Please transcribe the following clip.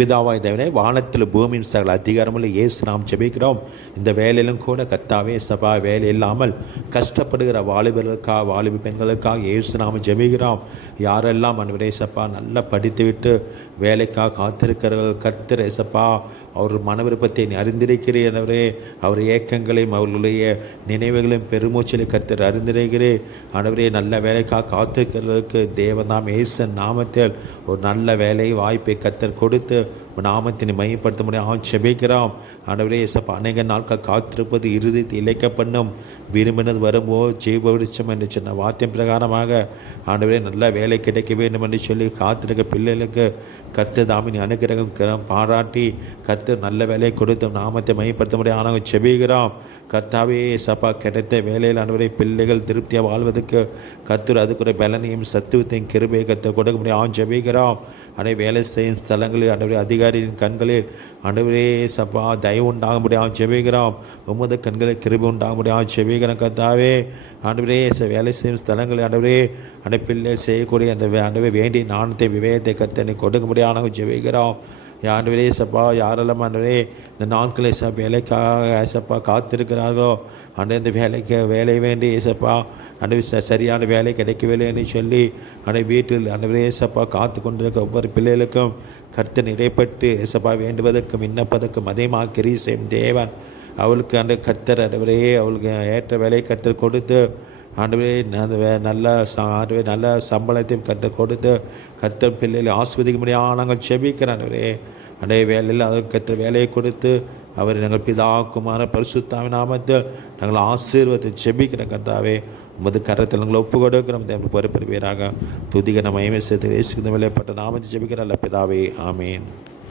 பிதாவாய் தேவனே வானத்தில் பூமியின் சகல அதிகாரமுள்ள இயேசு நாம் ஜெபிக்கிறோம். இந்த வேலையிலும் கூட கத்தாவே சபா வேலை இல்லாமல் கஷ்டப்படுகிற வாலிபர்களுக்காக வாலிப பெண்களுக்காக இயேசு நாம் ஜெபிக்கிறோம். யாரெல்லாம் அன்பரே சப்பா நல்லா படித்துவிட்டு வேலைக்காக காத்திருக்கிறவர்கள் கத்திர சப்பா அவர் மன விருப்பத்தை நீ அறிந்திருக்கிறீரவரே அவர் ஏக்கங்களையும் அவர்களுடைய நினைவுகளையும் பெருமூச்சலை கத்தர் அறிந்திருக்கிறே ஆண்டவரே நல்ல வேலைக்காக காத்திருக்கிறவர்களுக்கு தேவனாம் ஏசன் நாமத்தில் ஒரு நல்ல வேலை வாய்ப்பை கத்தர் கொடுத்து நாமத்தினை மையப்படுத்த முடியும் செபிக்கிறோம். ஆண்டவரே இசப்பா அநேக நாட்கள் காத்திருப்பது இறுதி இழைக்க பண்ணும் விரும்பினது வரும்போ ஜீவ விருட்சம் என்று சொன்ன வாத்தியம் பிரகாரமாக ஆண்டவரே நல்ல வேலை கிடைக்க வேண்டும் என்று சொல்லி காத்திருக்க பிள்ளைகளுக்கு கத்து தாமினி அனுகிரகம் கிரம் பாராட்டி கத்து நல்ல வேலையை கொடுத்து நாமத்தை மையப்படுத்த முடியும் ஆனால் செபிக்கிறோம். கர்த்தாவே சப்பா கிடைத்த வேலையில் அனுவரை பிள்ளைகள் திருப்தியாக வாழ்வதற்கு கத்தர் அதுக்குரிய பலனையும் சத்துவத்தையும் கிருபையை கத்த கொடுக்க முடியும் அவன் ஜெபிக்கிறோம். அனை வேலை செய்யும் ஸ்தலங்களில் அனைவரே அதிகாரியின் கண்களில் அன்றுவரே சப்பா தயவு உண்டாக முடியும் அவன் ஜெபிக்கிறோம். உமது கண்களில் கிருபி உண்டாக முடியும் அவன் ஜெபிக்கிறோம் கத்தாவே ஆண்டவரே வேலை செய்யும் ஸ்தலங்களில் அன்றுவரே அனை பிள்ளை செய்யக்கூடிய அந்த அன்றுவே வேண்டிய நாணத்தை விவேகத்தை கத்தனை கொடுக்க முடியாதவங்க ஜெபிக்கிறோம். ஆண்டவரே சப்பா யாரெல்லாம் ஆண்டவரே இந்த நாட்களை ச வேலைக்காக சப்பா காத்திருக்கிறார்களோ ஆண்டு இந்த வேலைக்கு வேலை வேண்டி சப்பா அன்றைய சரியான வேலை கிடைக்கவில்லைன்னு சொல்லி அன்றைய வீட்டில் அன்றைய ஏசப்பா காத்து கொண்டிருக்க ஒவ்வொரு பிள்ளைகளுக்கும் கருத்து இடைப்பட்டு ஏசப்பா வேண்டுவதற்கும் விண்ணப்பதற்கும் அதிகமாக கிரி செய்யும் தேவன். அவளுக்கு அந்த கர்த்தர் அன்றுவரையே அவளுக்கு ஏற்ற வேலையை கர்த்தர் கொடுத்து ஆண்டவரே வே- நல்ல ச- ஆண்டவரே நல்ல சம்பளத்தையும் கர்த்தர் கொடுத்து கர்த்தர் பிள்ளைகளை ஆஸ்வதிக்க முடியாது நாங்கள் செபிக்கிறேன் ஆண்டவரே அடைய வேலையில் அதற்கு கர்த்தர் வேலையை கொடுத்து அவர் எங்கள் பிதாக்குமான குமார பரிசுத்தாவின் நாமத்தில் நாங்கள் ஆசீர்வத்தை செபிக்கிற கர்த்தாவே உமது கரத்தில் நாங்கள் ஒப்பு கொடுக்கிறோம் தேவன் பொறுப்பெறுவீராக துதிக நம்ம மயமே சேர்த்து பிதாவே விளையாப்பட்ட